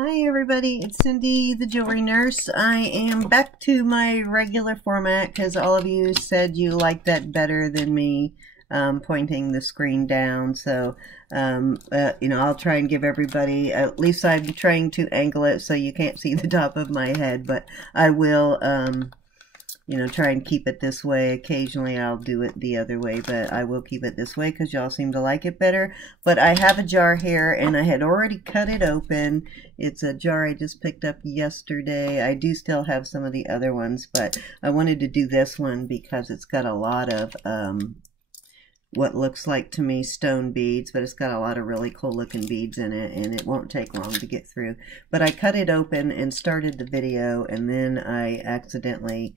Hi everybody, it's Cindy, the Jewelry Nurse. I am back to my regular format because all of you said you like that better than me pointing the screen down. So, I'll try and give everybody, at least I'm trying to angle it so you can't see the top of my head, but I will, try and keep it this way. Occasionally I'll do it the other way, but I will keep it this way because y'all seem to like it better. But I have a jar here and I had already cut it open. It's a jar I just picked up yesterday. I do still have some of the other ones, but I wanted to do this one because it's got a lot of what looks like to me stone beads, but it's got a lot of really cool looking beads in it, and it won't take long to get through. But I cut it open and started the video, and then I accidentally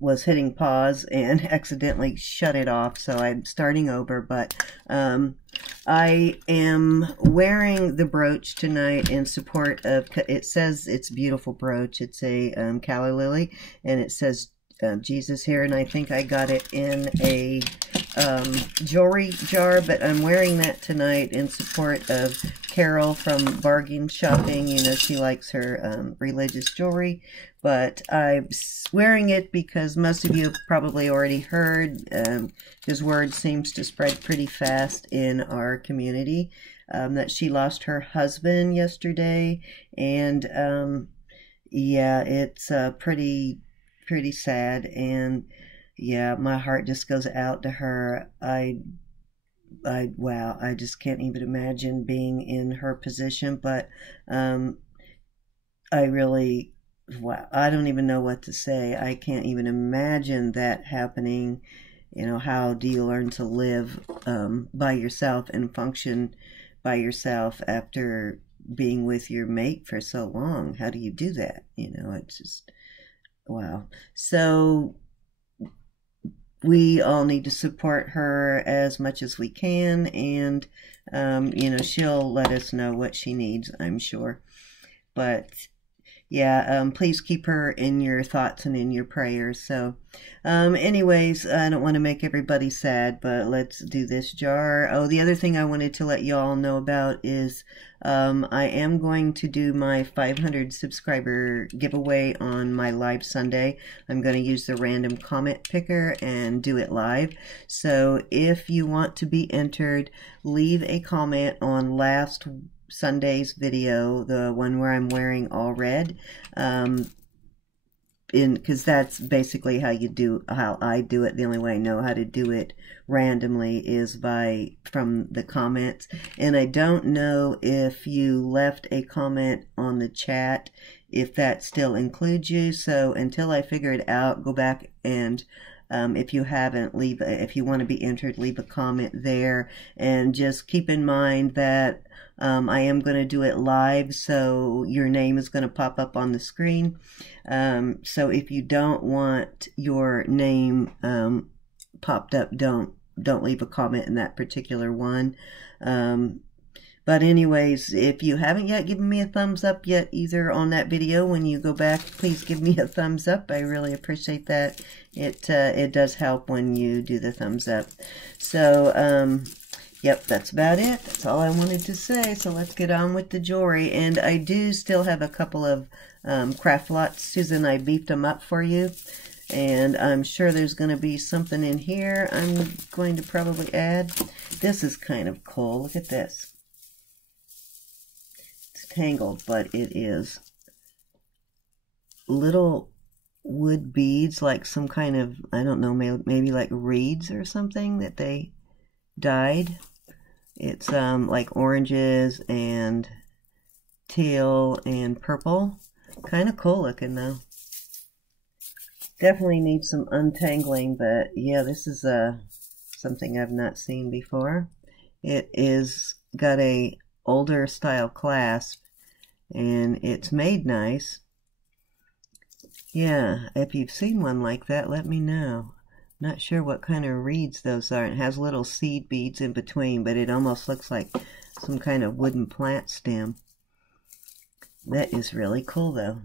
was hitting pause and accidentally shut it off, so I'm starting over. But I am wearing the brooch tonight in support of, it says it's a beautiful brooch. It's a calla lily, and it says Jesus here, and I think I got it in a jewelry jar, but I'm wearing that tonight in support of Carol from Bargain Shopping. You know, she likes her religious jewelry, but I'm wearing it because most of you have probably already heard, his word seems to spread pretty fast in our community, that she lost her husband yesterday, and yeah, it's pretty sad, and yeah, my heart just goes out to her. Wow, I just can't even imagine being in her position, but I really, wow, I don't even know what to say. I can't even imagine that happening. You know, how do you learn to live by yourself and function by yourself after being with your mate for so long? How do you do that? You know, it's just, wow. So we all need to support her as much as we can, and she'll let us know what she needs, I'm sure. But yeah, please keep her in your thoughts and in your prayers. So anyways, I don't want to make everybody sad, but let's do this jar. Oh, the other thing I wanted to let y'all know about is I am going to do my 500 subscriber giveaway on my live Sunday. I'm going to use the random comment picker and do it live. So if you want to be entered, leave a comment on last Sunday's video, the one where I'm wearing all red, because that's basically how I do it. The only way I know how to do it randomly is from the comments. And I don't know if you left a comment on the chat, if that still includes you. So until I figure it out, go back and if you haven't, if you want to be entered, leave a comment there, and just keep in mind that I am going to do it live, so your name is going to pop up on the screen. So if you don't want your name popped up, don't leave a comment in that particular one. But anyways, if you haven't yet given me a thumbs up yet either on that video, when you go back, please give me a thumbs up. I really appreciate that. It does help when you do the thumbs up. So, yep, that's about it. That's all I wanted to say. So let's get on with the jewelry. And I do still have a couple of craft lots. Susan, I beefed them up for you. And I'm sure there's going to be something in here I'm going to probably add. This is kind of cool. Look at this. Tangled, but it is little wood beads, like some kind of, I don't know, maybe like reeds or something that they dyed. It's like oranges and teal and purple. Kind of cool looking though. Definitely needs some untangling, but yeah, this is something I've not seen before. It is got a older style clasp, and it's made nice. Yeah, if you've seen one like that, let me know. Not sure what kind of reeds those are. It has little seed beads in between, but it almost looks like some kind of wooden plant stem. That is really cool though.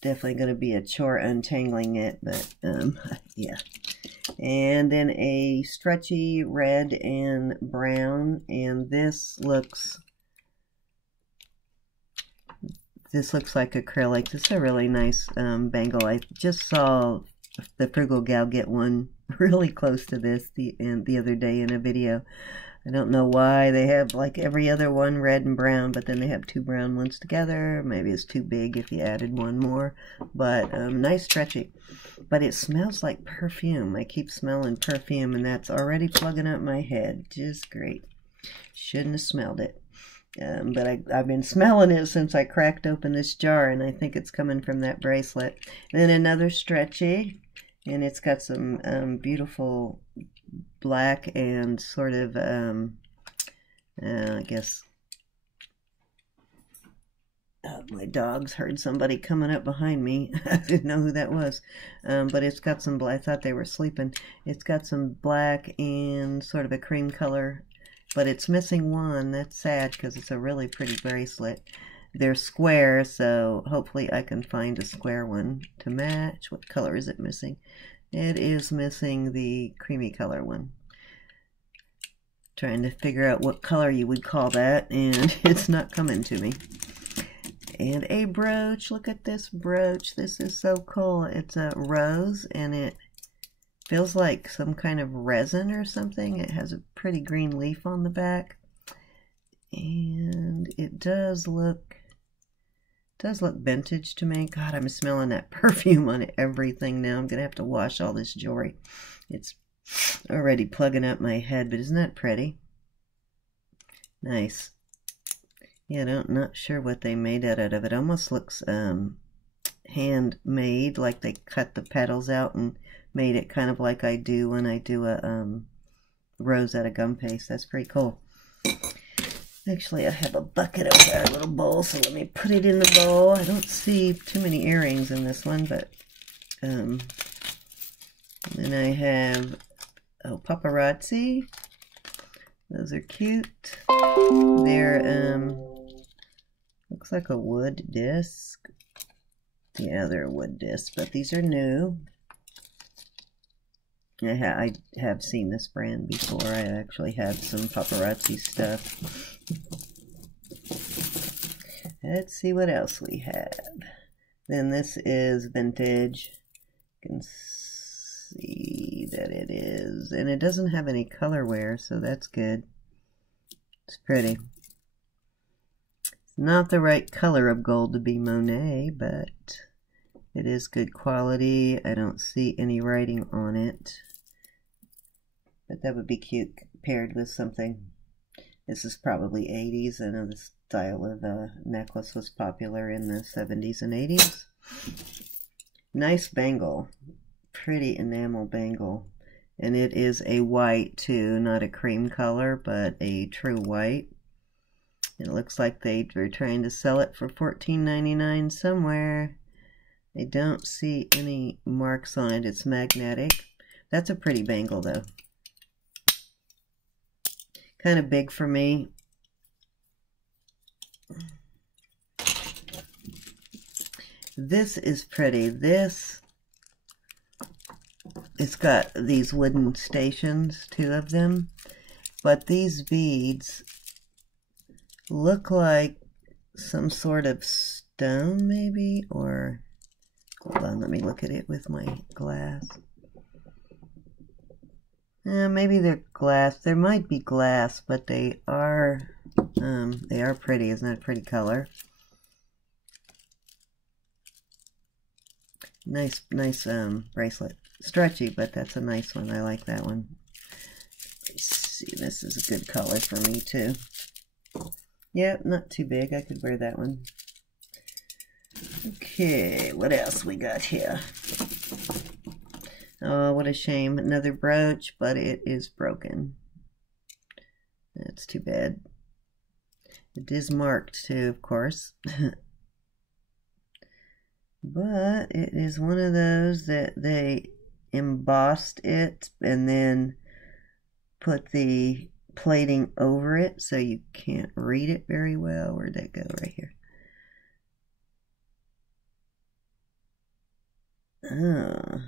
Definitely going to be a chore untangling it, but yeah. And then a stretchy red and brown, and this looks this looks like acrylic. This is a really nice bangle. I just saw the Frugal Gal get one really close to this the other day in a video. I don't know why they have like every other one red and brown, but then they have two brown ones together. Maybe it's too big if you added one more, but nice stretchy. But it smells like perfume. I keep smelling perfume, and that's already plugging up my head. Just great. Shouldn't have smelled it. But I've been smelling it since I cracked open this jar, and I think it's coming from that bracelet. And then another stretchy, and it's got some beautiful black and sort of, I guess, my dogs heard somebody coming up behind me. I didn't know who that was. But it's got some black. I thought they were sleeping. It's got some black and sort of a cream color, but it's missing one. That's sad because it's a really pretty bracelet. They're square, so hopefully I can find a square one to match. What color is it missing? It is missing the creamy color one. Trying to figure out what color you would call that, and it's not coming to me. And a brooch. Look at this brooch. This is so cool. It's a rose, and it feels like some kind of resin or something. It has a pretty green leaf on the back, and it does look vintage to me. God, I'm smelling that perfume on everything now. I'm gonna have to wash all this jewelry. It's already plugging up my head, but isn't that pretty? Nice. Yeah, not sure what they made out of. It almost looks handmade, like they cut the petals out and made it kind of like I do when I do a rose out of gum paste. That's pretty cool. Actually, I have a bucket over there, a little bowl, so let me put it in the bowl. I don't see too many earrings in this one, but then I have, oh, paparazzi. Those are cute. They're, looks like a wood disc. Yeah, they're a wood disc, but these are new. I have seen this brand before. I actually had some paparazzi stuff. Let's see what else we have. Then this is vintage. You can see that it is. And it doesn't have any color wear, so that's good. It's pretty. It's not the right color of gold to be Monet, but it is good quality. I don't see any writing on it. But that would be cute paired with something. This is probably 80s. I know this style of necklace was popular in the 70s and 80s. Nice bangle. Pretty enamel bangle. And it is a white too, not a cream color, but a true white. It looks like they were trying to sell it for $14.99 somewhere. I don't see any marks on it. It's magnetic. That's a pretty bangle though. Kind of big for me. This is pretty. This, it's got these wooden stations, two of them, but these beads look like some sort of stone maybe, or hold on, let me look at it with my glass. Maybe they're glass. There might be glass, but they are pretty. Isn't that a pretty color? Nice bracelet. Stretchy, but that's a nice one. I like that one. Let's see, this is a good color for me too. Yeah, not too big. I could wear that one. Okay, what else we got here? Oh, what a shame. Another brooch, but it is broken. That's too bad. It is marked too, of course. But it is one of those that they embossed it and then put the plating over it so you can't read it very well. Where'd that go? Right here. Oh.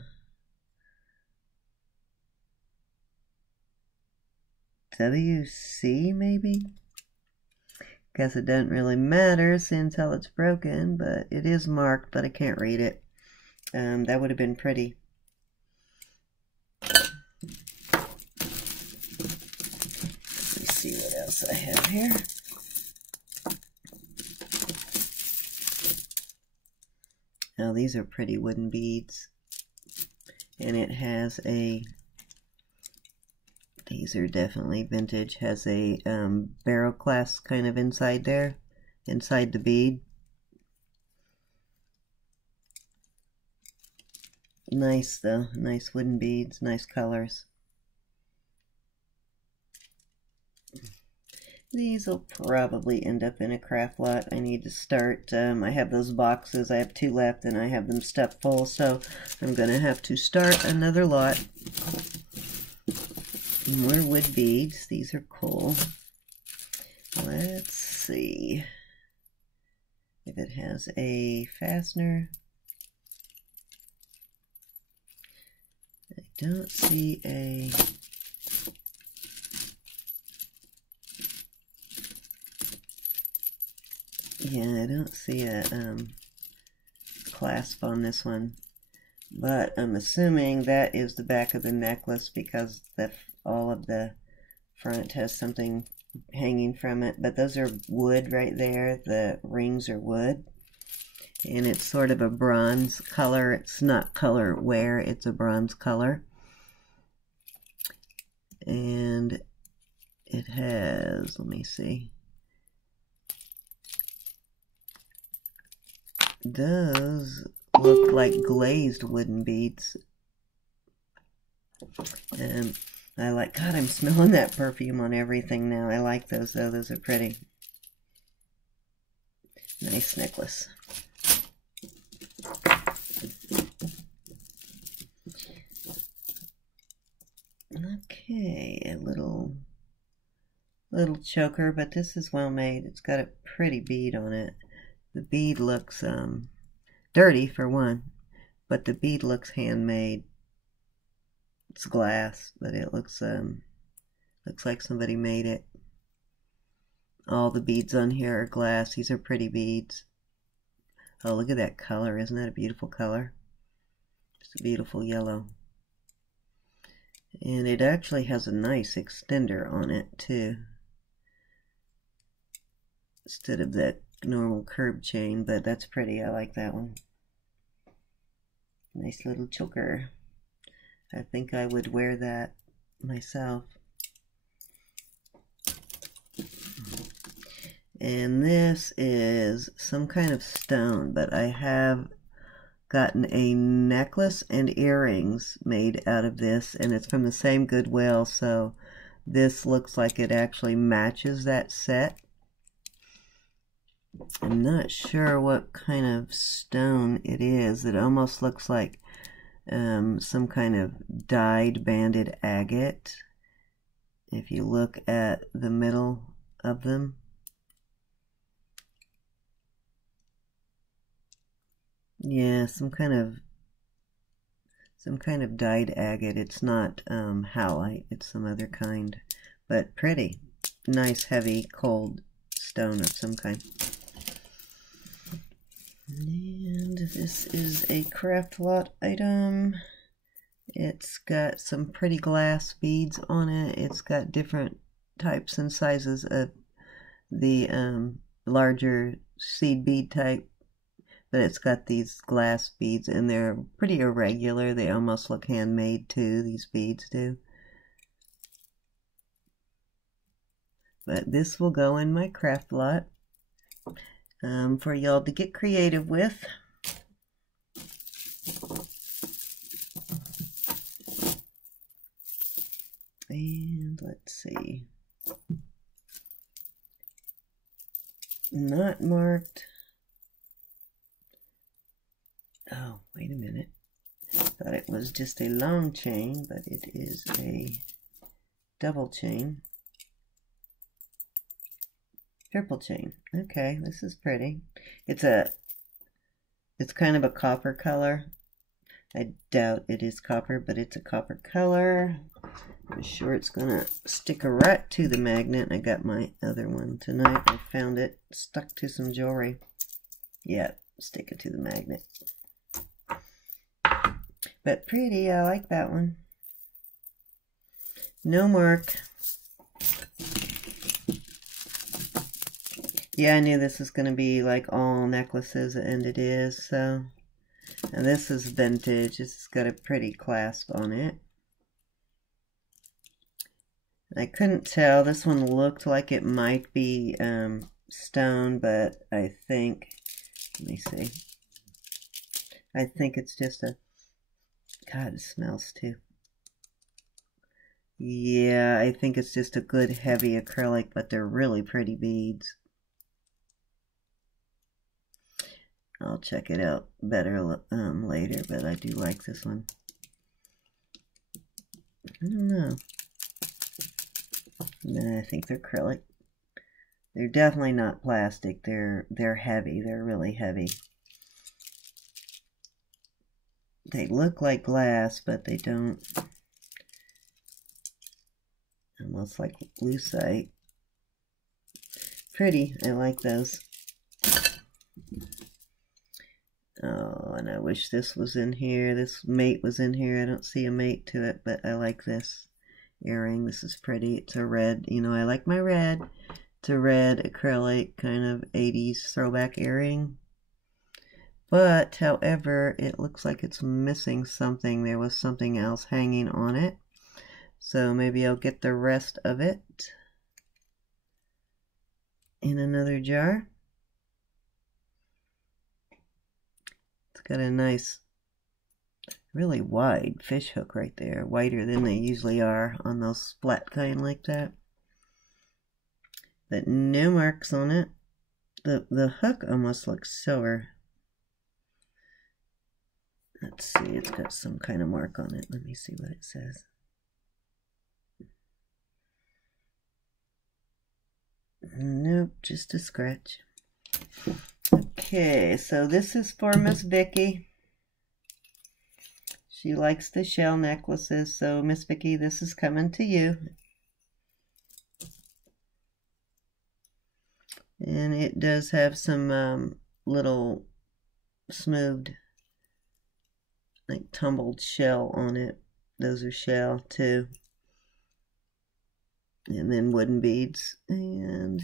WC maybe? Guess it doesn't really matter since how it's broken, but it is marked, but I can't read it. That would have been pretty. Let me see what else I have here. Now these are pretty wooden beads. And it has a, these are definitely vintage, has a barrel clasp kind of inside there, inside the bead. Nice though, nice wooden beads, nice colors. These will probably end up in a craft lot. I need to start, I have those boxes, I have 2 left and I have them stuffed full, so I'm going to have to start another lot. More wood beads, these are cool. Let's see if it has a fastener. I don't see a... Yeah, I don't see a clasp on this one, but I'm assuming that is the back of the necklace because all of the front has something hanging from it. But those are wood right there. The rings are wood, and it's sort of a bronze color. It's not color wear, it's a bronze color. And it has, let me see, those look like glazed wooden beads. And I like, God, I'm smelling that perfume on everything now. I like those though, those are pretty. Nice necklace. Okay, a little choker, but this is well made. It's got a pretty bead on it. The bead looks dirty for one, but the bead looks handmade. It's glass, but it looks like somebody made it. All the beads on here are glass. These are pretty beads. Oh, look at that color. Isn't that a beautiful color? It's a beautiful yellow. And it actually has a nice extender on it too, instead of that normal curb chain, but that's pretty. I like that one. Nice little choker. I think I would wear that myself. And this is some kind of stone, but I have gotten a necklace and earrings made out of this, and it's from the same Goodwill, so this looks like it actually matches that set. I'm not sure what kind of stone it is. It almost looks like some kind of dyed banded agate if you look at the middle of them. Yeah, some kind of dyed agate. It's not halite, it's some other kind, but pretty. Nice, heavy, cold stone of some kind. And this is a craft lot item. It's got some pretty glass beads on it. It's got different types and sizes of the larger seed bead type, but it's got these glass beads, and they're pretty irregular. They almost look handmade too, these beads do. But this will go in my craft lot for y'all to get creative with. And let's see. Not marked. Oh, wait a minute. Thought it was just a long chain, but it is a double chain. Triple chain. Okay, this is pretty. It's kind of a copper color. I doubt it is copper, but it's a copper color. I'm sure it's gonna stick right to the magnet. I got my other one tonight. I found it stuck to some jewelry. Yeah, stick it to the magnet. But pretty, I like that one. No mark. Yeah, I knew this was going to be like all necklaces, and it is. So, and this is vintage. It's got a pretty clasp on it. I couldn't tell. This one looked like it might be stone, but I think, let me see. I think it's just a, God, it smells too. Yeah, I think it's just a good heavy acrylic, but they're really pretty beads. I'll check it out better later, but I do like this one. I don't know. Nah, I think they're acrylic. They're definitely not plastic. They're heavy. They're really heavy. They look like glass, but they don't. Almost like lucite. Pretty. I like those. Oh, and I wish this was in here. This mate was in here. I don't see a mate to it, but I like this earring. This is pretty. It's a red. You know, I like my red. It's a red acrylic kind of 80s throwback earring. But, however, it looks like it's missing something. There was something else hanging on it. So maybe I'll get the rest of it in another jar. It's got a nice, really wide fish hook right there. Wider than they usually are on those splat kind like that. But no marks on it. The hook almost looks silver. Let's see, it's got some kind of mark on it. Let me see what it says. Nope, just a scratch. Okay, so this is for Miss Vicky. She likes the shell necklaces, so Miss Vicky, this is coming to you. And it does have some little smoothed, like tumbled shell on it. Those are shell too. And then wooden beads. And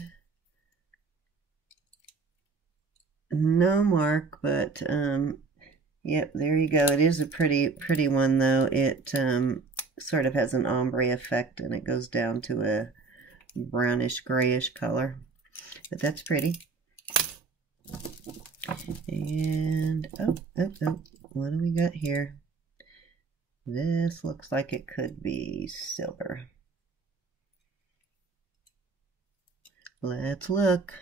no mark, but yep, there you go. It is a pretty one though. It sort of has an ombre effect, and it goes down to a brownish grayish color. But that's pretty. And oh, what do we got here? This looks like it could be silver. Let's look.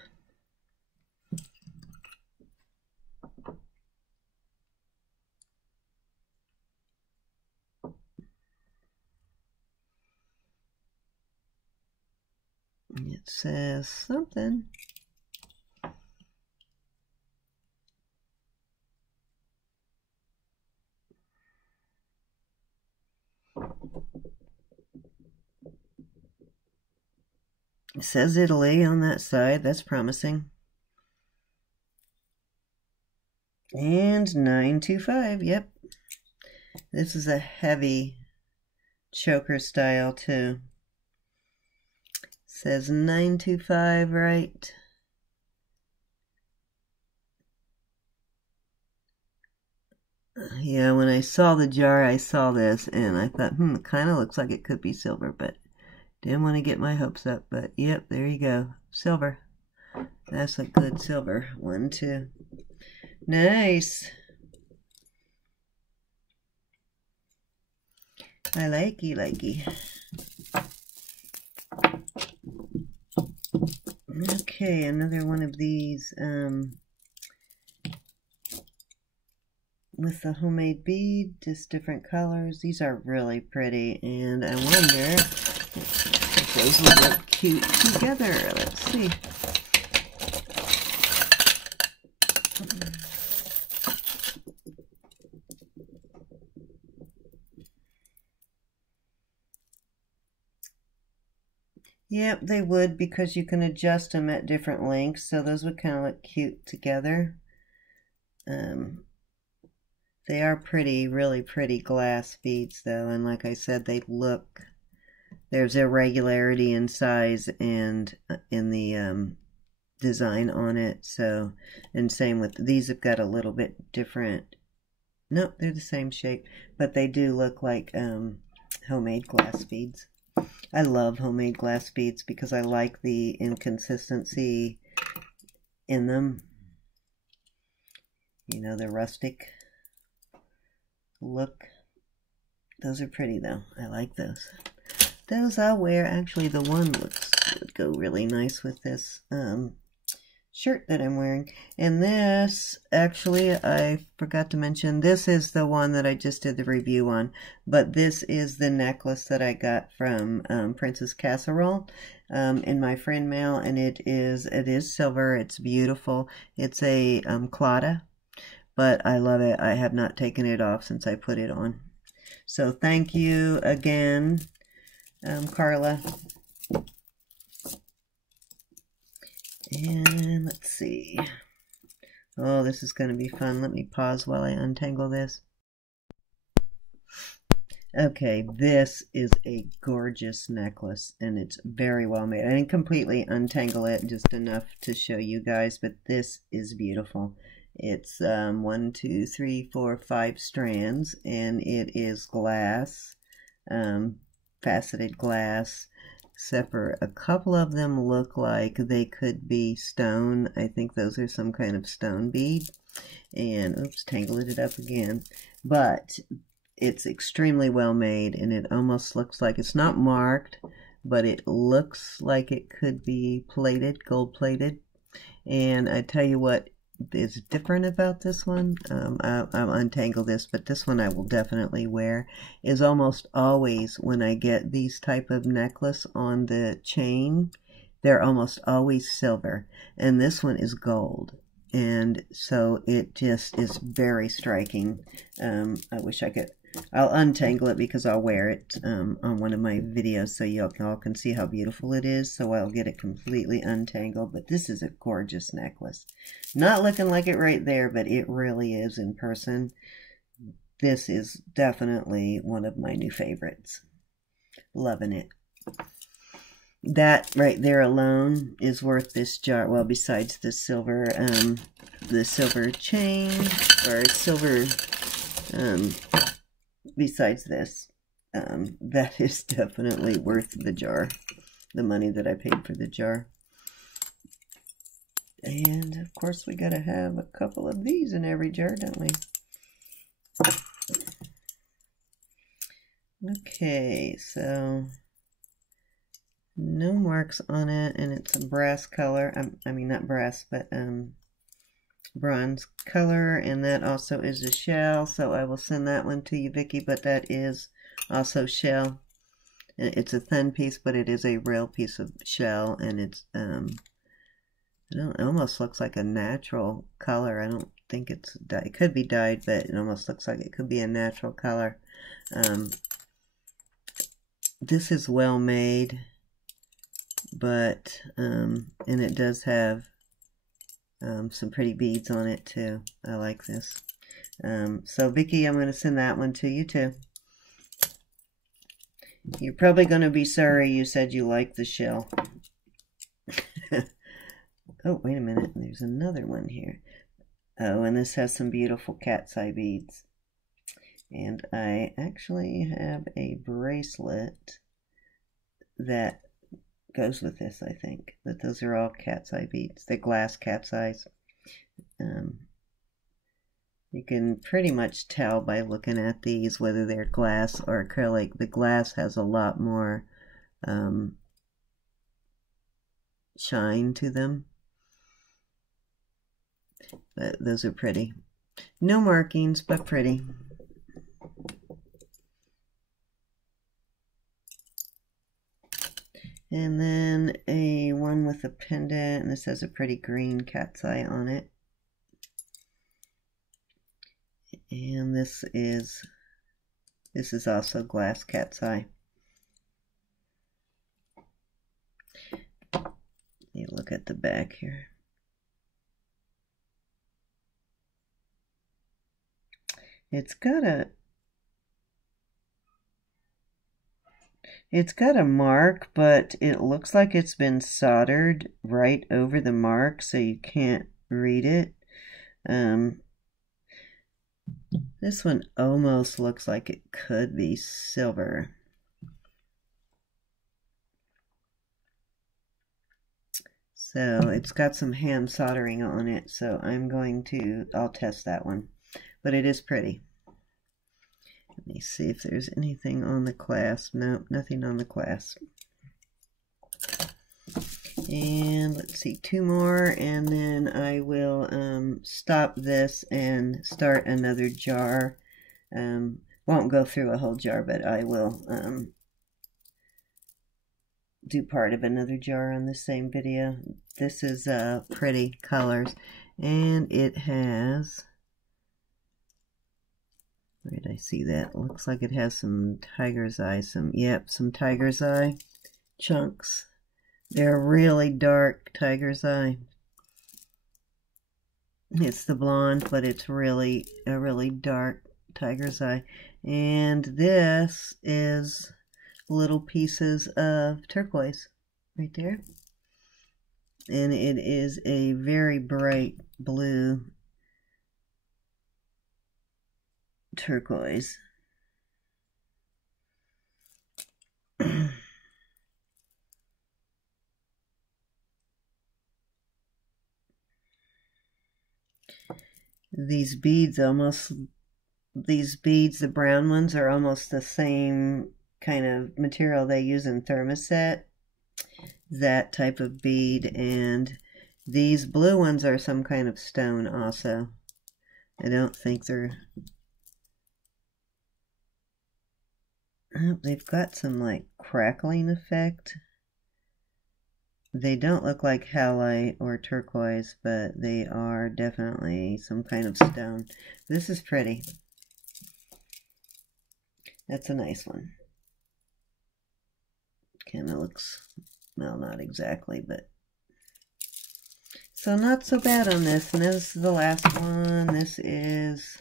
It says something. It says Italy on that side. That's promising. And 925. Yep. This is a heavy choker style too. Says 925 right. Yeah, when I saw the jar, I saw this, and I thought, it kind of looks like it could be silver, but didn't want to get my hopes up. But, yep, there you go. Silver. That's a good silver one, too. Nice. I likey. Okay, another one of these, with the homemade bead, just different colors. These are really pretty, and I wonder if those will look cute together. Let's see. Yep, they would, because you can adjust them at different lengths, so those would kind of look cute together. They are pretty, really pretty glass beads though, and like I said, there's irregularity in size and in the design on it. So, and same with these have got a little bit different. Nope, they're the same shape, but they do look like homemade glass beads. I love homemade glass beads because I like the inconsistency in them. You know, the rustic look. Those are pretty though. I like those. Those I'll wear. Actually, the one would go really nice with this shirt that I'm wearing. And this, actually, I forgot to mention, this is the one that I just did the review on. But this is the necklace that I got from Princess Casserole in my friend mail. And it is silver. It's beautiful. It's a Claddagh. But I love it. I have not taken it off since I put it on. So thank you again, Carla. And let's see. Oh, this is going to be fun. Let me pause while I untangle this. Okay, this is a gorgeous necklace, and it's very well made. I didn't completely untangle it, just enough to show you guys, but this is beautiful. It's 1, 2, 3, 4, 5 strands, and it is glass, faceted glass, except for a couple of them look like they could be stone. I think those are some kind of stone bead. And, oops, tangled it up again. But it's extremely well made, and it almost looks like, it's not marked, but it looks like it could be plated, gold plated. And I tell you what is different about this one, I'll untangle this, but this one I will definitely wear, is almost always when I get these type of necklace on the chain, they're almost always silver, and this one is gold. And so it just is very striking. I wish I could, I'll untangle it because I'll wear it on one of my videos so y'all can see how beautiful it is. So I'll get it completely untangled. But this is a gorgeous necklace. Not looking like it right there, but it really is in person. This is definitely one of my new favorites. Loving it. That right there alone is worth this jar. Well, besides the silver chain, or silver, besides this, that is definitely worth the jar, the money that I paid for the jar. And of course we gotta have a couple of these in every jar, don't we? Okay, so no marks on it, and it's a brass color. I mean, not brass, but bronze color, and that also is a shell, so I will send that one to you, Vicki, but that is also shell. And it's a thin piece, but it is a real piece of shell, and it's it almost looks like a natural color. I don't think it's dyed. It could be dyed, but it almost looks like it could be a natural color. This is well made, but and it does have some pretty beads on it too. I like this. So Vicki, I'm going to send that one to you too. You're probably going to be sorry you said you liked the shell. Oh, wait a minute. There's another one here. Oh, and this has some beautiful cat's eye beads. And I actually have a bracelet that goes with this, I think. But those are all cat's eye beads. They're glass cat's eyes. You can pretty much tell by looking at these whether they're glass or acrylic. The glass has a lot more shine to them. But those are pretty. No markings, but pretty. And then a one with a pendant, and this has a pretty green cat's eye on it. And this is also glass cat's eye. You look at the back here. It's got a mark, but it looks like it's been soldered right over the mark, so you can't read it. This one almost looks like it could be silver. So it's got some hand soldering on it, so I'll test that one. But it is pretty. Let me see if there's anything on the clasp. Nope, nothing on the clasp. And let's see, 2 more, and then I will stop this and start another jar. Won't go through a whole jar, but I will do part of another jar on the same video. This is pretty colors, and it has, where did I see that? It looks like it has some tiger's eye, some tiger's eye chunks. They're really dark tiger's eye. It's the blonde, but it's really a really dark tiger's eye. And this is little pieces of turquoise right there. And it is a very bright blue turquoise. These beads, the brown ones, are almost the same kind of material they use in thermoset, that type of bead, and these blue ones are some kind of stone also. I don't think they're, oh, they've got some like crackling effect. They don't look like halite or turquoise, but they are definitely some kind of stone. This is pretty. That's a nice one. Kind of looks, well, not exactly, but so not so bad on this. And this is the last one. This is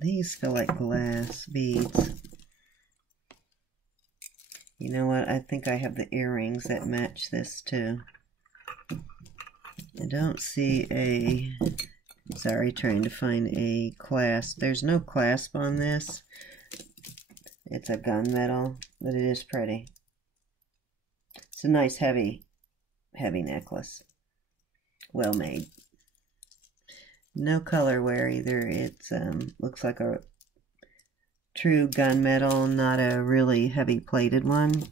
these feel like glass beads. You know what? I think I have the earrings that match this too. I don't see a, sorry, trying to find a clasp. There's no clasp on this. It's a gunmetal, but it is pretty. It's a nice heavy necklace. Well made. No color wear either. It's looks like a true gunmetal, not a really heavy plated one.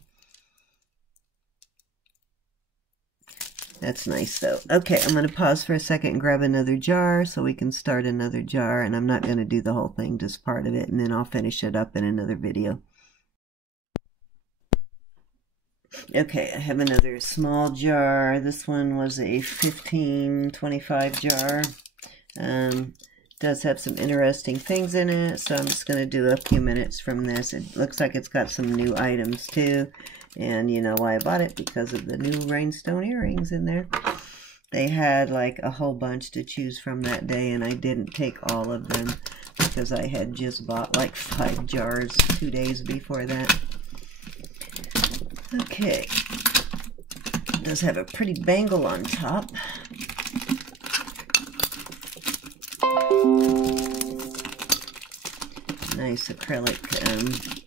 That's nice though. Okay, I'm going to pause for a second and grab another jar so we can start another jar, and I'm not going to do the whole thing, just part of it, and then I'll finish it up in another video. Okay, I have another small jar. This one was a 1525 jar. Does have some interesting things in it, so I'm just going to do a few minutes from this. It looks like it's got some new items too, and you know why I bought it, because of the new rhinestone earrings in there. They had like a whole bunch to choose from that day, and I didn't take all of them because I had just bought like 5 jars 2 days before that. Okay, it does have a pretty bangle on top. Nice acrylic.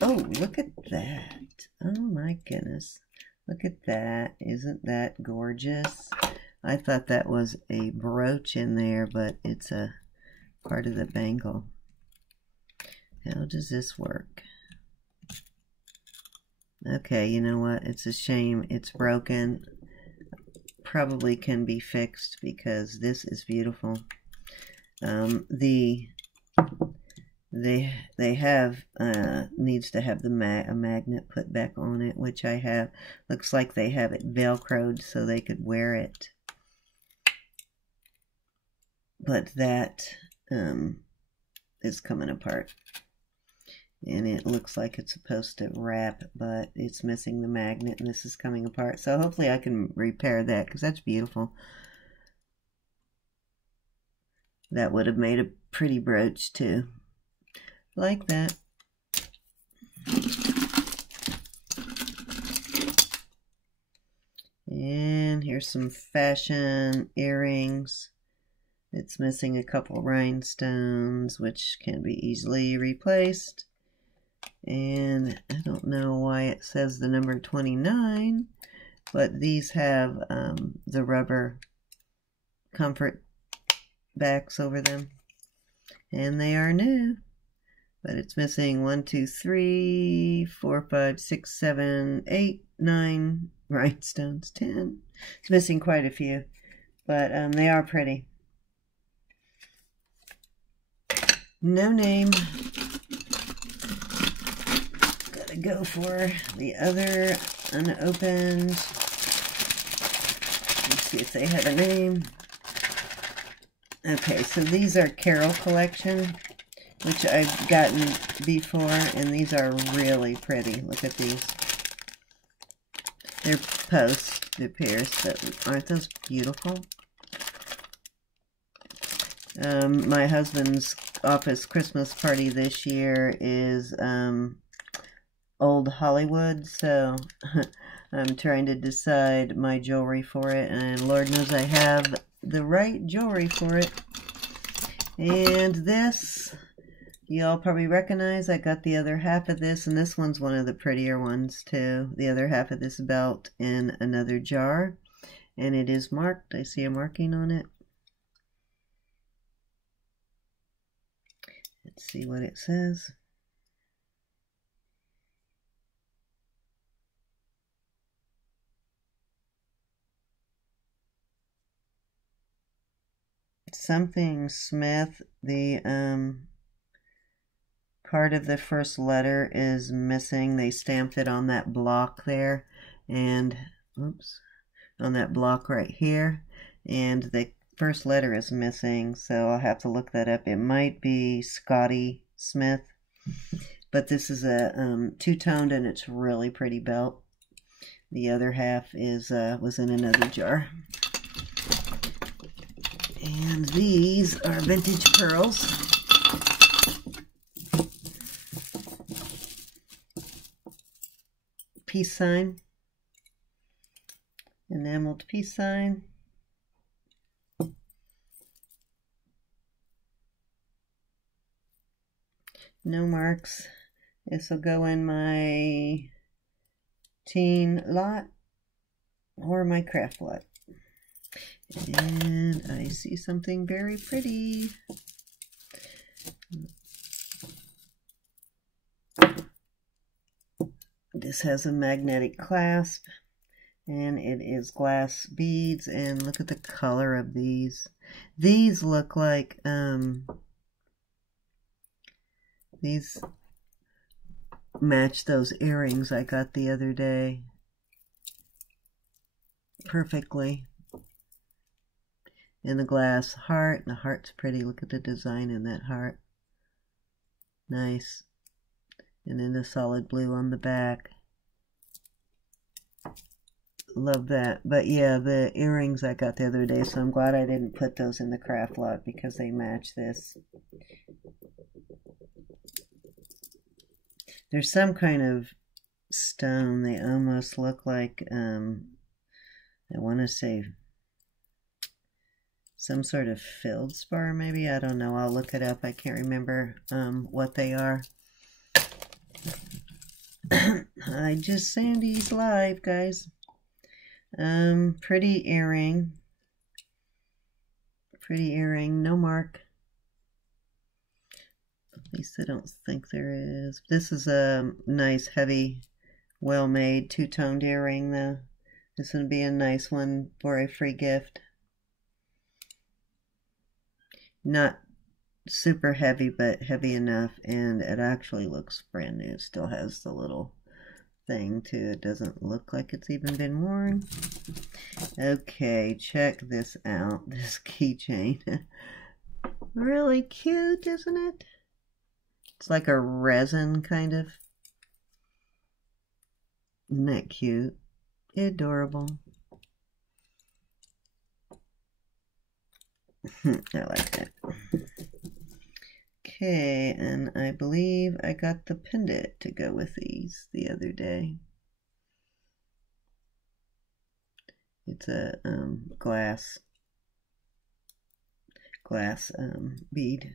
Oh, look at that. Oh my goodness. Look at that. Isn't that gorgeous? I thought that was a brooch in there, but it's a part of the bangle. How does this work? Okay, you know what? It's a shame it's broken. Probably can be fixed because this is beautiful. They have needs to have a magnet put back on it, which I have. Looks like they have it velcroed so they could wear it. But that is coming apart. And it looks like it's supposed to wrap, but it's missing the magnet, and this is coming apart. So hopefully I can repair that, because that's beautiful. That would have made a pretty brooch too. Like that. And here's some fashion earrings. It's missing a couple rhinestones, which can be easily replaced. And I don't know why it says the number 29, but these have the rubber comfort backs over them, and they are new, but it's missing 1, 2, 3, 4, 5, 6, 7, 8, 9 rhinestones, 10. It's missing quite a few, but they are pretty. No name. Gotta go for the other unopened. Let's see if they have a name. Okay, so these are Carol Collection, which I've gotten before, and these are really pretty. Look at these. They're post, they're pierced, but aren't those beautiful? My husband's office Christmas party this year is Old Hollywood, so I'm trying to decide my jewelry for it, and Lord knows I have the right jewelry for it. And this, you all probably recognize. I got the other half of this, and this one's one of the prettier ones too. The other half of this belt in another jar, and it is marked. I see a marking on it. Let's see what it says. Something Smith. The part of the first letter is missing. They stamped it on that block there, and oops, on that block right here, and the first letter is missing, so I'll have to look that up. It might be Scotty Smith, but this is a two-toned, and it's really pretty belt. The other half is was in another jar. And these are vintage pearls. Peace sign. Enameled peace sign. No marks. This will go in my teen lot or my craft lot. And I see something very pretty. This has a magnetic clasp, and it is glass beads, and look at the color of these. These look like, these match those earrings I got the other day perfectly. And the glass heart, the heart's pretty. Look at the design in that heart. Nice. And then the solid blue on the back. Love that. But yeah, the earrings I got the other day, so I'm glad I didn't put those in the craft lot because they match this. There's some kind of stone. They almost look like, I want to say, some sort of feldspar, maybe. I don't know. I'll look it up. I can't remember what they are. I just Sandy's live, guys. Pretty earring. Pretty earring. No mark. At least I don't think there is. This is a nice, heavy, well-made two-toned earring, though. This would be a nice one for a free gift. Not super heavy, but heavy enough, and it actually looks brand new. It still has the little thing too. It doesn't look like it's even been worn. Okay, check this out. This keychain. Really cute, isn't it? It's like a resin kind of. Isn't that cute? Adorable. I like that. Okay, and I believe I got the pendant to go with these the other day. It's a glass bead,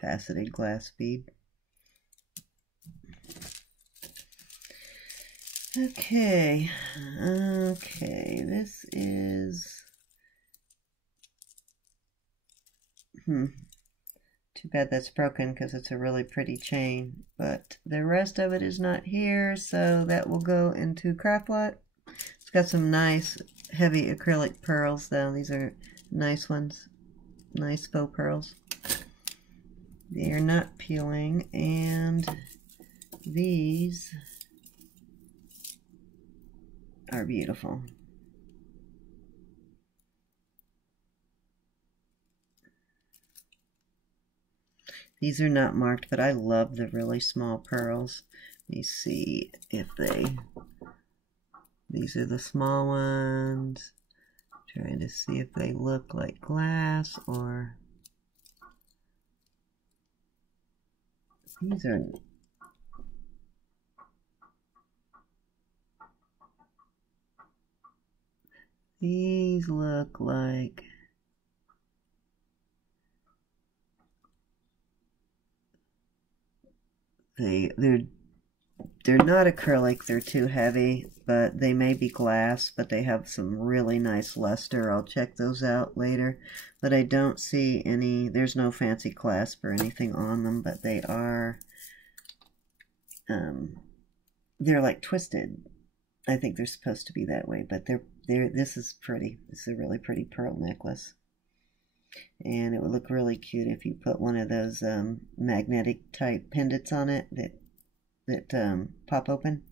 faceted glass bead. Okay, this is too bad that's broken because it's a really pretty chain, but the rest of it is not here, so that will go into craft lot. It's got some nice heavy acrylic pearls though. These are nice ones, nice faux pearls. They are not peeling, and these are beautiful. These are not marked, but I love the really small pearls. Let me see if these are the small ones. Trying to see if they look like glass or these are. These look like they're not acrylic, they're too heavy, but they may be glass, but they have some really nice luster. I'll check those out later, but I don't see any, there's no fancy clasp or anything on them, but they are, they're like twisted. I think they're supposed to be that way, but this is pretty. This is a really pretty pearl necklace. And it would look really cute if you put one of those magnetic type pendants on it that pop open.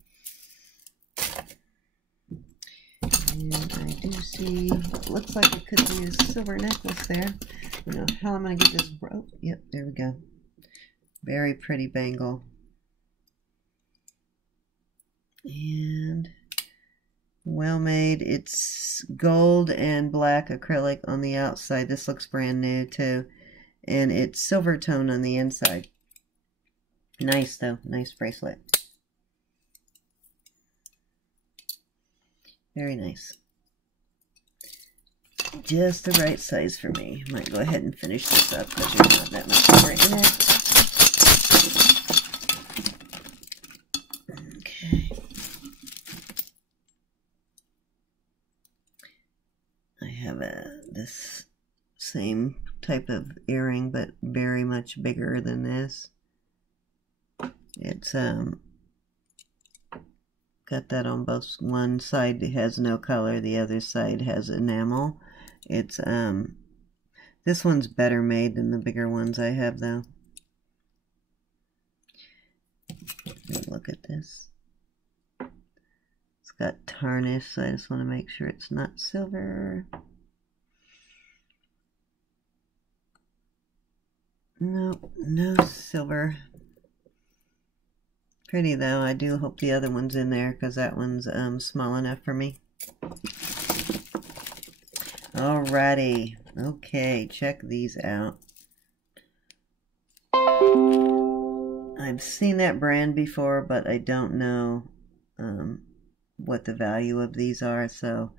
And I do see, looks like it could be a silver necklace there. You know, how am I going to get this broke? Yep, there we go. Very pretty bangle. And well made. It's gold and black acrylic on the outside. This looks brand new too. And it's silver tone on the inside. Nice though. Nice bracelet. Very nice. Just the right size for me. Might go ahead and finish this up because there's not that much more in it. Okay. I have this same type of earring, but very much bigger than this. It's got that on both. One side has no color, the other side has enamel. It's this one's better made than the bigger ones I have though. Look at this. It's got tarnish, so I just want to make sure it's not silver. Nope, no silver. Pretty though. I do hope the other one's in there because that one's small enough for me. Alrighty. Okay, check these out. I've seen that brand before, but I don't know what the value of these are, so,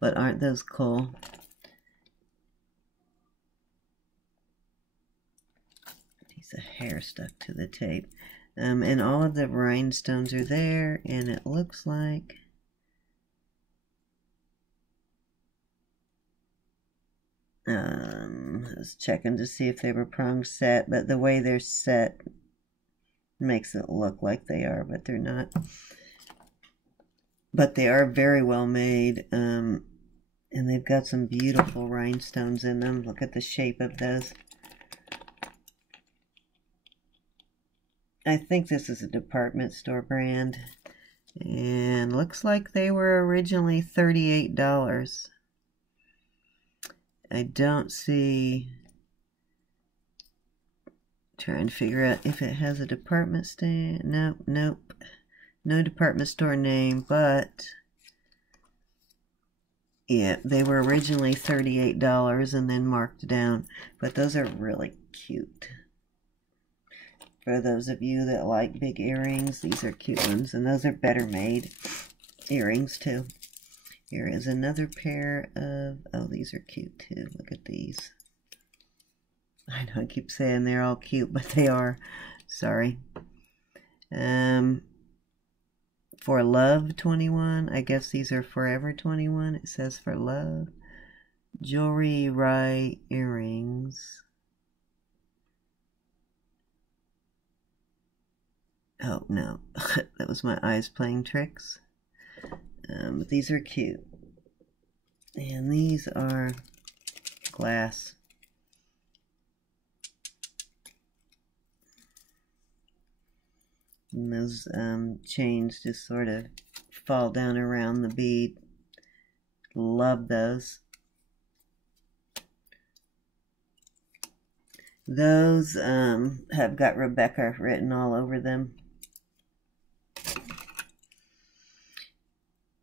but aren't those cool? Piece of hair stuck to the tape. And all of the rhinestones are there, and it looks like I was checking to see if they were prong set, but the way they're set makes it look like they are, but they're not. But they are very well made, and they've got some beautiful rhinestones in them. Look at the shape of those. I think this is a department store brand, and looks like they were originally $38. I don't see Trying to figure out if it has a department store. Nope, nope. No department store name, but yeah, they were originally $38 and then marked down. But those are really cute. For those of you that like big earrings, these are cute ones. And those are better made earrings too. Here is another pair of, oh, these are cute too. Look at these. I know I keep saying they're all cute, but they are. Sorry. For Love 21. I guess these are Forever 21. It says for Love. Jewelry Rye earrings. Oh, no. That was my eyes playing tricks. But these are cute. And these are glass. And those chains just sort of fall down around the bead. Love those. Those have got Rebecca written all over them.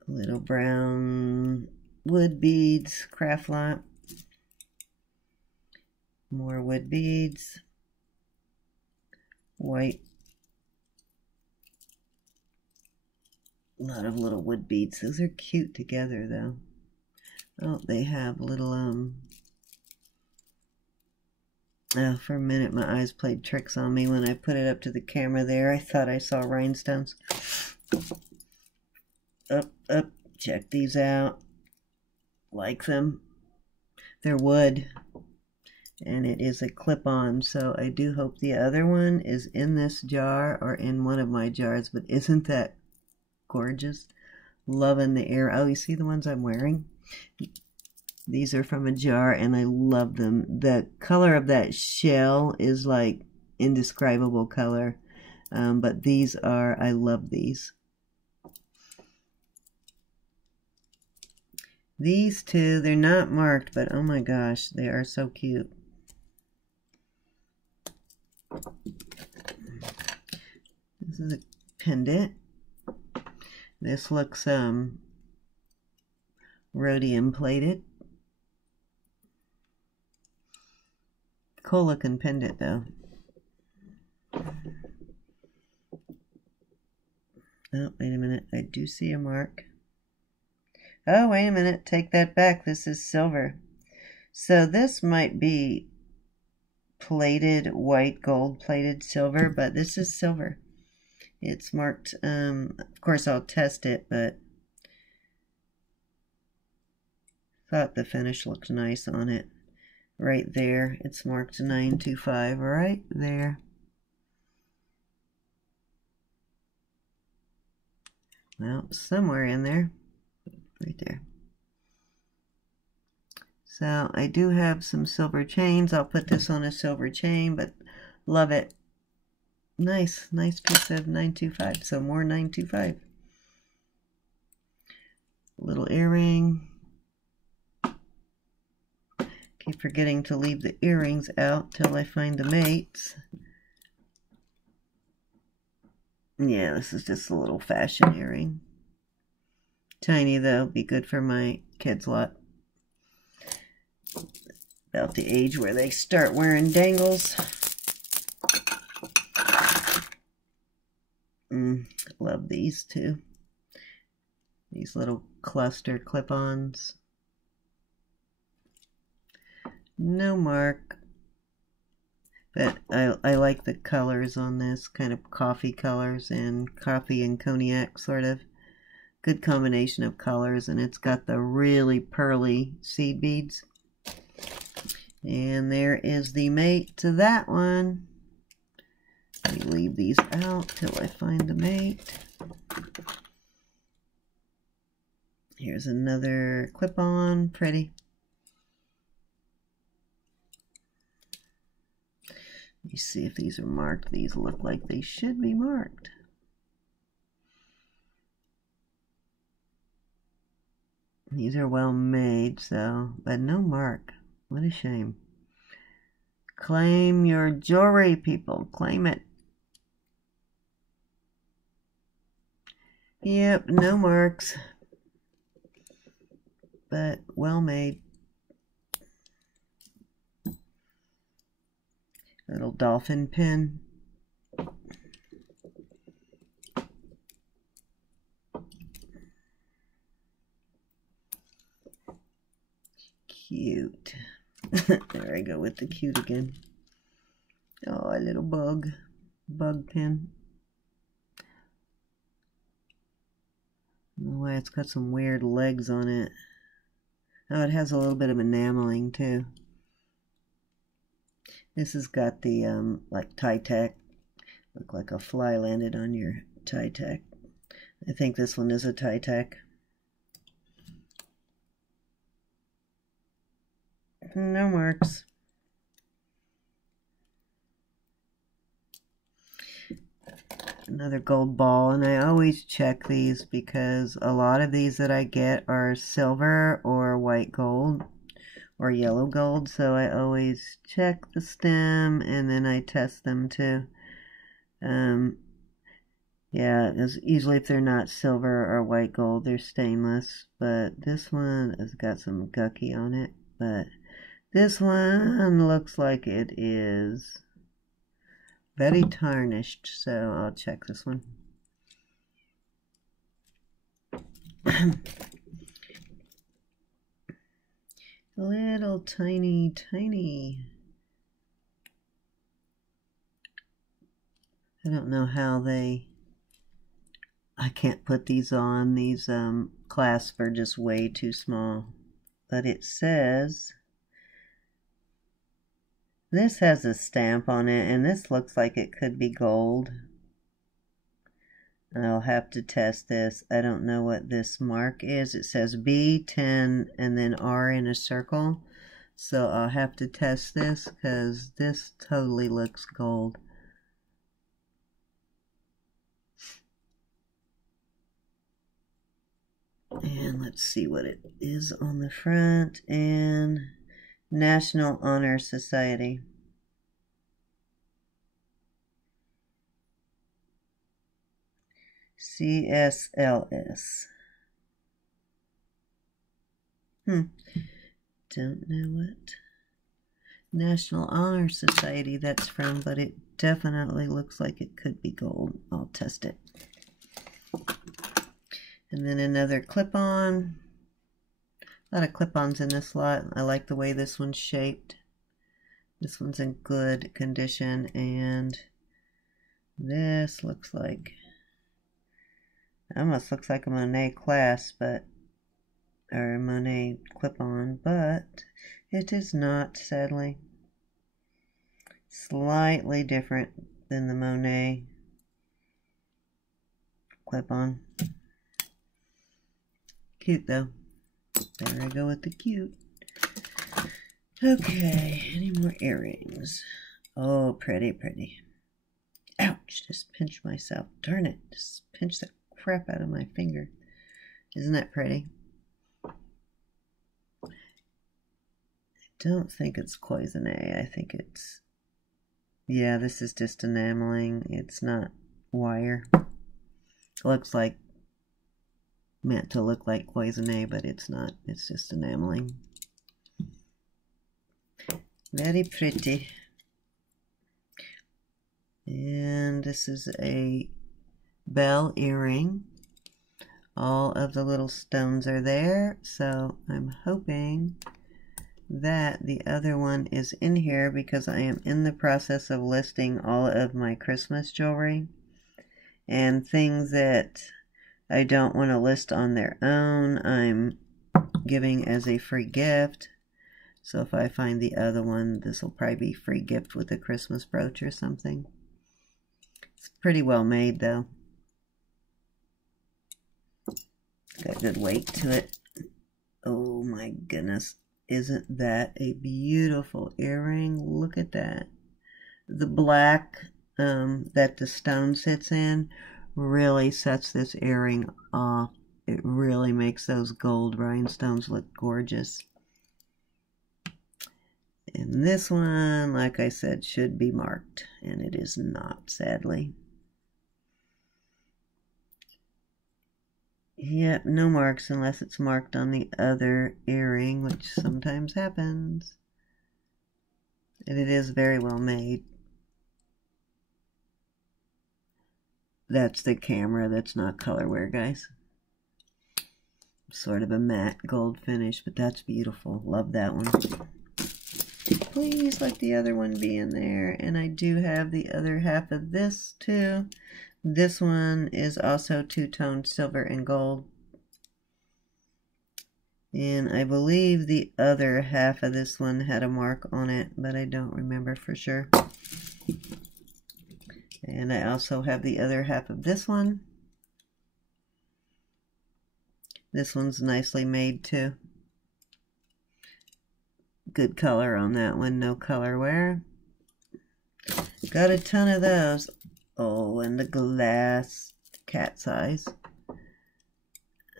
Little brown wood beads, craft lot. More wood beads. White. A lot of little wood beads. Those are cute together though. Oh, they have little oh, for a minute my eyes played tricks on me when I put it up to the camera there. I thought I saw rhinestones. Up, check these out. Like them. They're wood. And it is a clip-on, so I do hope the other one is in this jar or in one of my jars, but isn't that gorgeous? Loving the air. Oh, you see the ones I'm wearing? These are from a jar and I love them. The color of that shell is like indescribable color. But these are, I love these. These two, they're not marked, but oh my gosh, they are so cute. This is a pendant. This looks rhodium plated. Cool looking pendant though. Oh, wait a minute. I do see a mark. Oh, wait a minute. Take that back. This is silver. So this might be plated white, gold plated silver, but this is silver. It's marked, of course I'll test it, but thought the finish looked nice on it. Right there, it's marked 925, right there. Well, somewhere in there. Right there. So I do have some silver chains. I'll put this on a silver chain, but love it. Nice piece of 925. So more 925. Little earring. Keep forgetting to leave the earrings out till I find the mates. Yeah, this is just a little fashion earring. Tiny though, be good for my kids' lot. About the age where they start wearing dangles. Love these too. These little cluster clip-ons. No mark. But I like the colors on this, kind of coffee colors and coffee and cognac sort of. Good combination of colors, and it's got the really pearly seed beads. And there is the mate to that one. Let me leave these out till I find the mate. Here's another clip-on, pretty. Let me see if these are marked. These look like they should be marked. These are well made, so, but no mark. What a shame. Claim your jewelry, people. Claim it. Yep, no marks. But well made. Little dolphin pin. Cute. There I go with the cute again. Oh, a little bug pin. I don't know why it's got some weird legs on it. Oh, it has a little bit of enameling too. This has got the like tie tack. Look like a fly landed on your tie tack. I think this one is a tie tack. No marks. Another gold ball, and I always check these because a lot of these that I get are silver or white gold or yellow gold, so I always check the stem and then I test them too. Yeah, because usually if they're not silver or white gold, they're stainless, but this one has got some gucky on it, but this one looks like it is very tarnished, so I'll check this one. Little tiny. I don't know how I can't put these on. These clasps are just way too small. But it says, this has a stamp on it, and this looks like it could be gold. I'll have to test this. I don't know what this mark is. It says B10 and then R in a circle. So I'll have to test this because this totally looks gold. And let's see what it is on the front. And National Honor Society. CSLS. Don't know what National Honor Society that's from, but it definitely looks like it could be gold. I'll test it. And then another clip-on. A lot of clip-ons in this lot. I like the way this one's shaped. This one's in good condition, and this looks like, almost looks like a Monet clasp, but, or a Monet clip-on, but it is not, sadly. Slightly different than the Monet clip-on. Cute though. There I go with the cute. Okay, any more earrings? Oh, pretty. Ouch, just pinched myself. Darn it, just pinched the crap out of my finger. Isn't that pretty? I don't think it's cloisonné. I think it's, yeah, this is just enameling. It's not wire. It looks like, meant to look like cloisonné, but it's not. It's just enameling. Very pretty. And this is a bell earring. All of the little stones are there, so I'm hoping that the other one is in here because I am in the process of listing all of my Christmas jewelry and things that I don't want to list on their own. I'm giving as a free gift. So if I find the other one, this will probably be free gift with a Christmas brooch or something. It's pretty well made though. It's got good weight to it. Oh my goodness. Isn't that a beautiful earring? Look at that. The black that the stone sits in really sets this earring off. It really makes those gold rhinestones look gorgeous. And this one, like I said, should be marked, and it is not, sadly. Yep, no marks unless it's marked on the other earring, which sometimes happens. And it is very well made. That's the camera, that's not colorware, guys. Sort of a matte gold finish, but that's beautiful. Love that one. Please let the other one be in there. And I do have the other half of this too. This one is also two-toned silver and gold. And I believe the other half of this one had a mark on it, but I don't remember for sure. And I also have the other half of this one. This one's nicely made too. Good color on that one, no color wear. Got a ton of those. Oh, and the glass cat's eyes.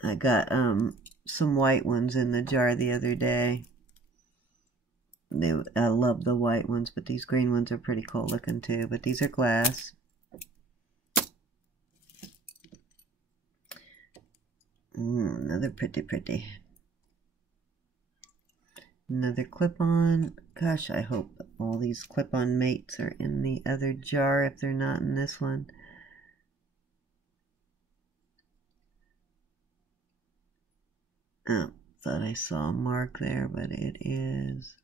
I got some white ones in the jar the other day. I love the white ones, but these green ones are pretty cool looking too. But these are glass. Another pretty. Another clip-on. Gosh, I hope all these clip-on mates are in the other jar if they're not in this one. Oh, thought I saw a mark there, but it is...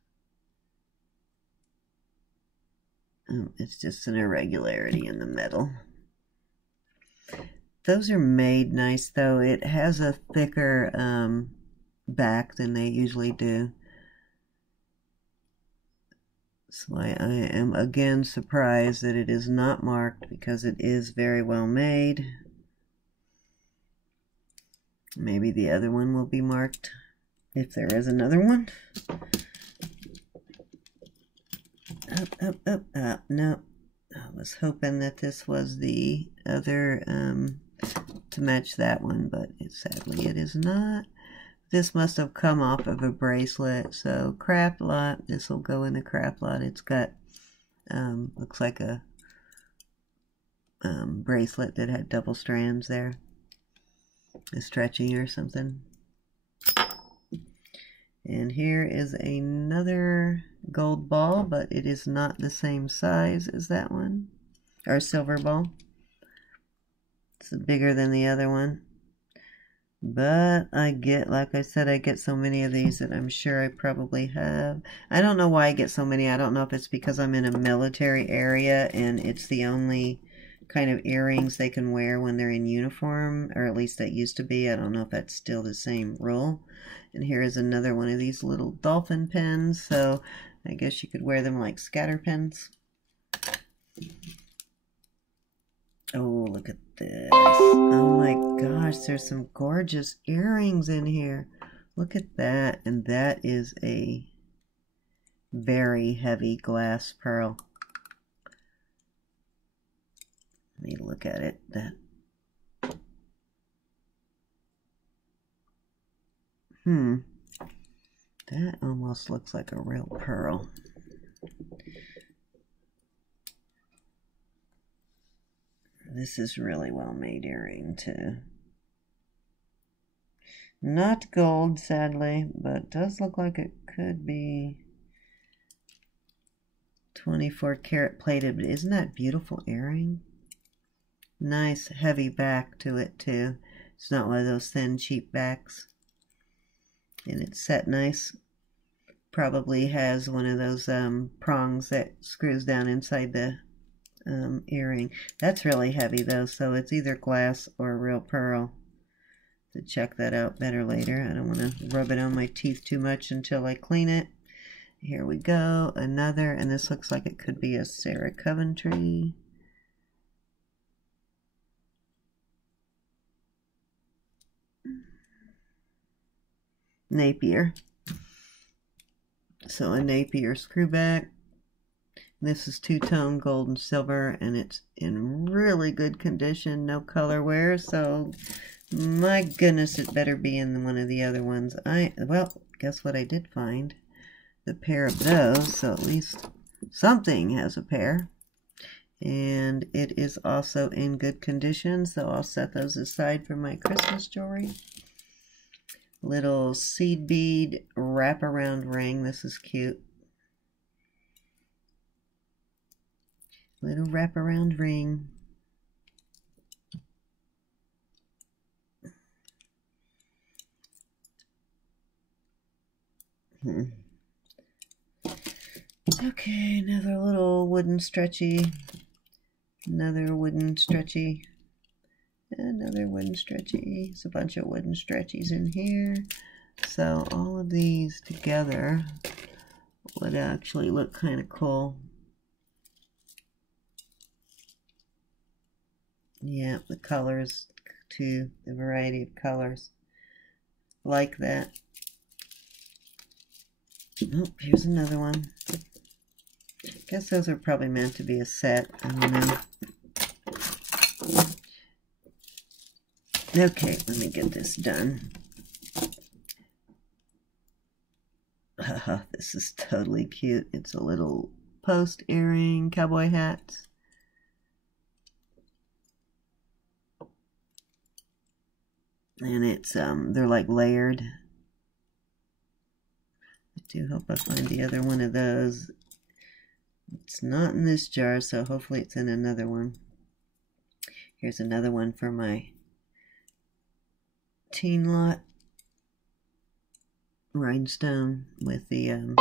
Oh, it's just an irregularity in the metal. Those are made nice, though. It has a thicker back than they usually do. So I am again surprised that it is not marked because it is very well made. Maybe the other one will be marked if there is another one. Up. No, I was hoping that this was the other to match that one, but sadly it is not. This must have come off of a bracelet, so craft lot. This will go in the craft lot. It's got looks like a bracelet that had double strands there, a stretchy or something. And here is another gold ball, but it is not the same size as that one, or silver ball. It's bigger than the other one. But I get, like I said, I get so many of these that I'm sure I probably have. I don't know why I get so many. I don't know if it's because I'm in a military area and it's the only kind of earrings they can wear when they're in uniform, or at least that used to be. I don't know if that's still the same rule. And here is another one of these little dolphin pins, so I guess you could wear them like scatter pins. Oh, look at this. Oh my gosh, there's some gorgeous earrings in here. Look at that. And that is a very heavy glass pearl. Let me look at it. That almost looks like a real pearl. This is really well made earring too. Not gold, sadly, but does look like it could be 24 karat plated. But isn't that beautiful earring? Nice heavy back to it too. It's not one of those thin cheap backs. And it's set nice. Probably has one of those prongs that screws down inside the earring. That's really heavy though, so it's either glass or real pearl. To check that out better later. I don't want to rub it on my teeth too much until I clean it. Here we go, another, and this looks like it could be a Sarah Coventry. Napier. So a Napier screwback. This is two-tone gold and silver, and it's in really good condition, no color wear, so my goodness, it better be in one of the other ones. Well, guess what I did find? the pair of those, so at least something has a pair. And it is also in good condition, so I'll set those aside for my Christmas jewelry. Little seed bead wraparound ring. This is cute. Little wraparound ring. Okay, another little wooden stretchy. Another wooden stretchy. Another wooden stretchy. There's a bunch of wooden stretchies in here. So all of these together would actually look kind of cool. Yeah, the colors too, the variety of colors. Like that. Oh, here's another one. Guess those are probably meant to be a set. I don't know. Okay, let me get this done. This is totally cute. It's a little post earring, cowboy hat. And it's, they're like layered. I do hope I find the other one of those. It's not in this jar, so hopefully it's in another one. Here's another one for my teen lot. Rhinestone with the, I'm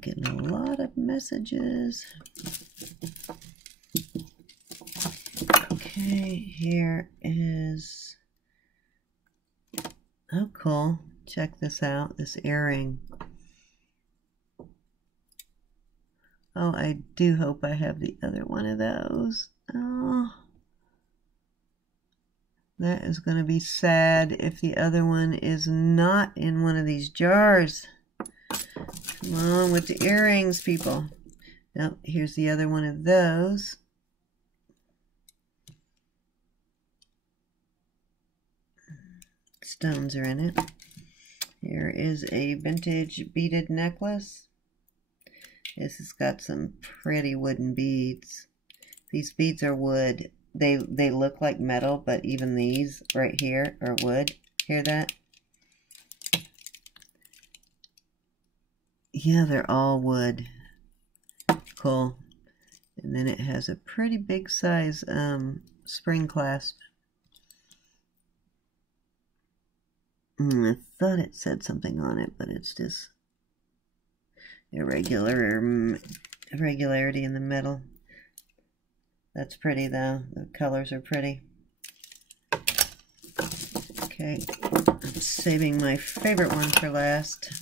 getting a lot of messages. Okay, here is, oh cool, check this out, this earring. Oh, I do hope I have the other one of those. Oh, that is going to be sad if the other one is not in one of these jars. Come on with the earrings, people. Nope, here's the other one of those. Stones are in it. Here is a vintage beaded necklace. This has got some pretty wooden beads. These beads are wood. They look like metal, but even these right here are wood. Hear that? Yeah, they're all wood. Cool. And then it has a pretty big size spring clasp. I thought it said something on it, but it's just irregularity in the metal. That's pretty though. The colors are pretty. Okay, I'm saving my favorite one for last.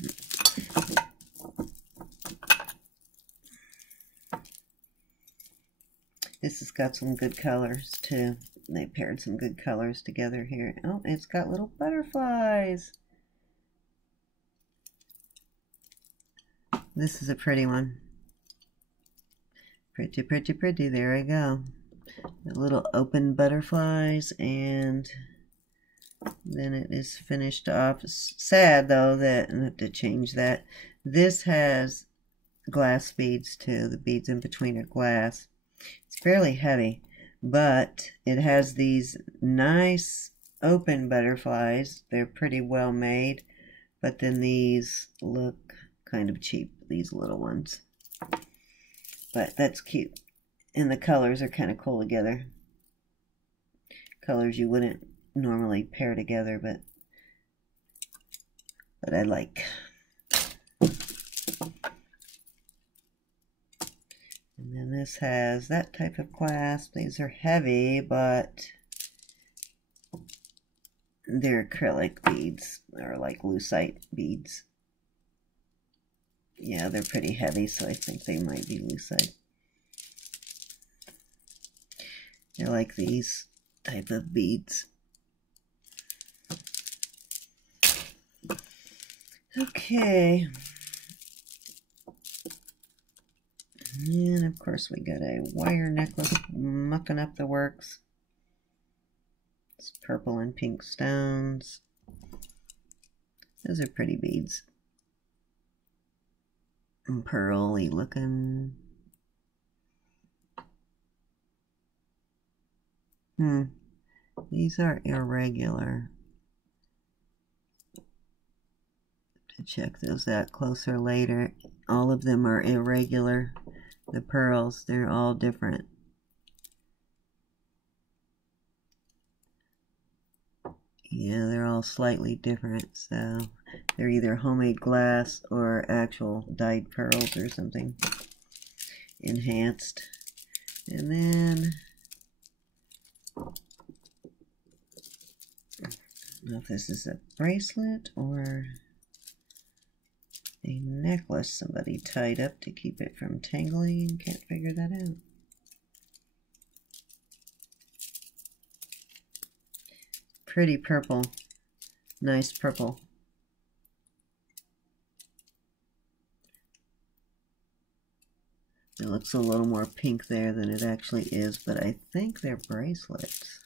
This has got some good colors too. They paired some good colors together here. Oh, it's got little butterflies. This is a pretty one. Pretty, pretty, pretty. There I go. The little open butterflies, and then it is finished off. Sad though that I have to change that. This has glass beads too. The beads in between are glass. It's fairly heavy, but it has these nice open butterflies. They're pretty well made, but then these look kind of cheap, these little ones. But that's cute. And the colors are kind of cool together. Colors you wouldn't normally pair together, but I like. And then this has that type of clasp. These are heavy, but they're acrylic beads, or like lucite beads. Yeah, they're pretty heavy, so I think they might be lucite. They're like these type of beads. Okay. And of course we got a wire necklace mucking up the works. It's purple and pink stones. Those are pretty beads. pearly looking. These are irregular. To check those out closer later. All of them are irregular. The pearls, they're all different. Yeah, they're all slightly different, so they're either homemade glass or actual dyed pearls or something enhanced. And then, I don't know if this is a bracelet or a necklace somebody tied up to keep it from tangling. Can't figure that out. Pretty purple. Nice purple. It looks a little more pink there than it actually is, but I think they're bracelets.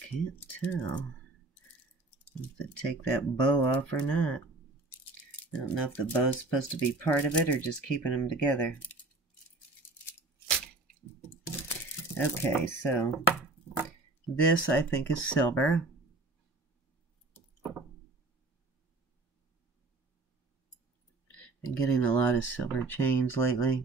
Can't tell if to take that bow off or not. I don't know if the bow's supposed to be part of it or just keeping them together. Okay, so this I think is silver. Been getting a lot of silver chains lately.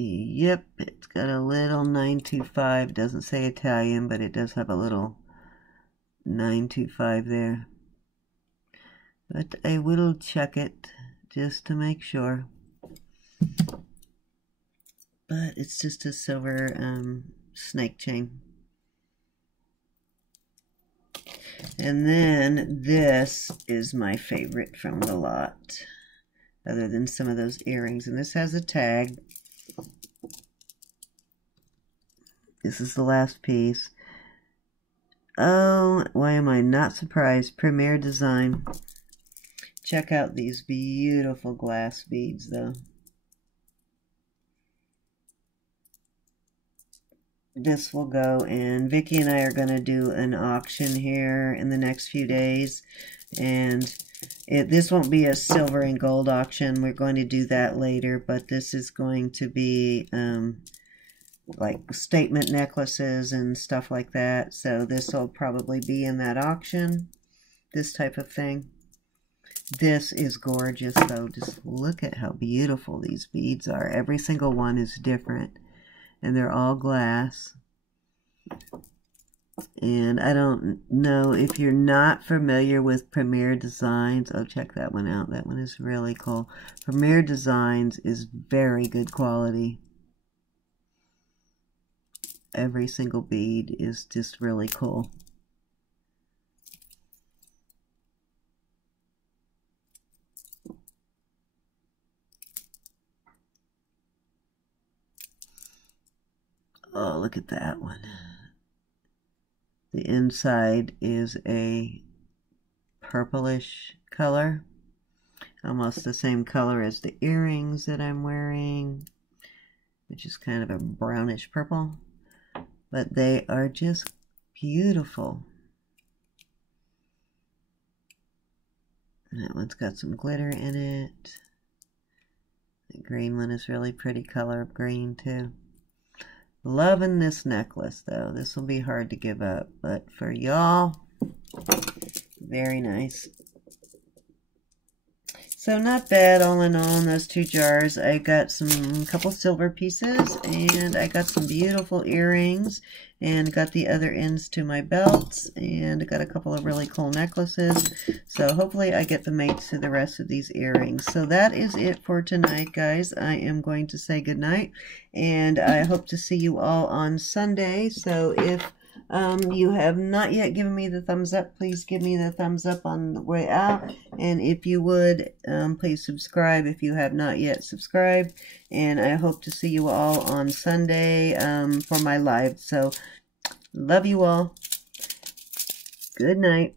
Yep, it's got a little 925. Doesn't say Italian, but it does have a little 925 there. But I will check it just to make sure. But it's just a silver snake chain. And then this is my favorite from the lot, other than some of those earrings. And this has a tag. This is the last piece. Oh, why am I not surprised? Premier Design. Check out these beautiful glass beads, though. This will go, and Vicki and I are going to do an auction here in the next few days. And this won't be a silver and gold auction. We're going to do that later, but this is going to be like statement necklaces and stuff like that. So this will probably be in that auction, this type of thing. This is gorgeous, though. Just look at how beautiful these beads are. Every single one is different, and they're all glass. And I don't know if you're not familiar with Premier Designs. Oh, check that one out. That one is really cool. Premier Designs is very good quality. Every single bead is just really cool. Oh, look at that one. The inside is a purplish color. Almost the same color as the earrings that I'm wearing, which is kind of a brownish purple. But they are just beautiful. That one's got some glitter in it. The green one is really pretty color of green too. Loving this necklace, though. This will be hard to give up, but for y'all, very nice. So not bad all in all in those two jars. I got a couple silver pieces, and I got some beautiful earrings, and got the other ends to my belts, and I got a couple of really cool necklaces. So hopefully I get the mates to the rest of these earrings. So that is it for tonight, guys. I am going to say goodnight, and I hope to see you all on Sunday. So if you have not yet given me the thumbs up, please give me the thumbs up on the way out. And if you would, please subscribe if you have not yet subscribed. And I hope to see you all on Sunday for my live. So, love you all. Good night.